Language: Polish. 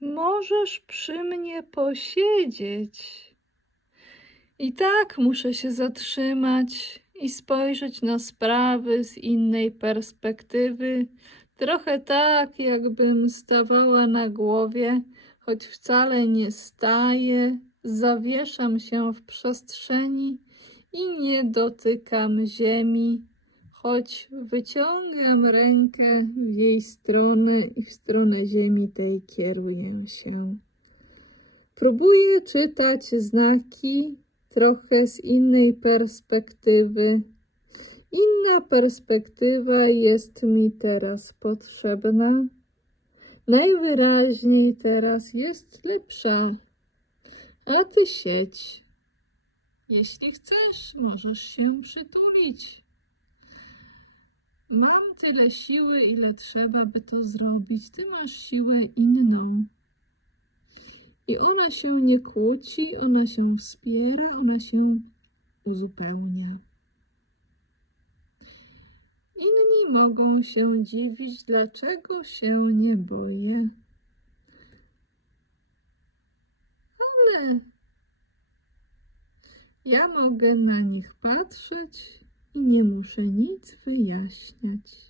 Możesz przy mnie posiedzieć. I tak muszę się zatrzymać i spojrzeć na sprawy z innej perspektywy. Trochę tak, jakbym stawała na głowie, choć wcale nie staję. Zawieszam się w przestrzeni i nie dotykam ziemi, choć wyciągam rękę w jej stronę i w stronę ziemi tej kieruję się. Próbuję czytać znaki trochę z innej perspektywy. Inna perspektywa jest mi teraz potrzebna. Najwyraźniej teraz jest lepsza. A ty siedź. Jeśli chcesz, możesz się przytulić. Mam tyle siły, ile trzeba, by to zrobić. Ty masz siłę inną. I ona się nie kłóci, ona się wspiera, ona się uzupełnia. Inni mogą się dziwić, dlaczego się nie boję. Ale ja mogę na nich patrzeć i nie muszę nic wyjaśniać.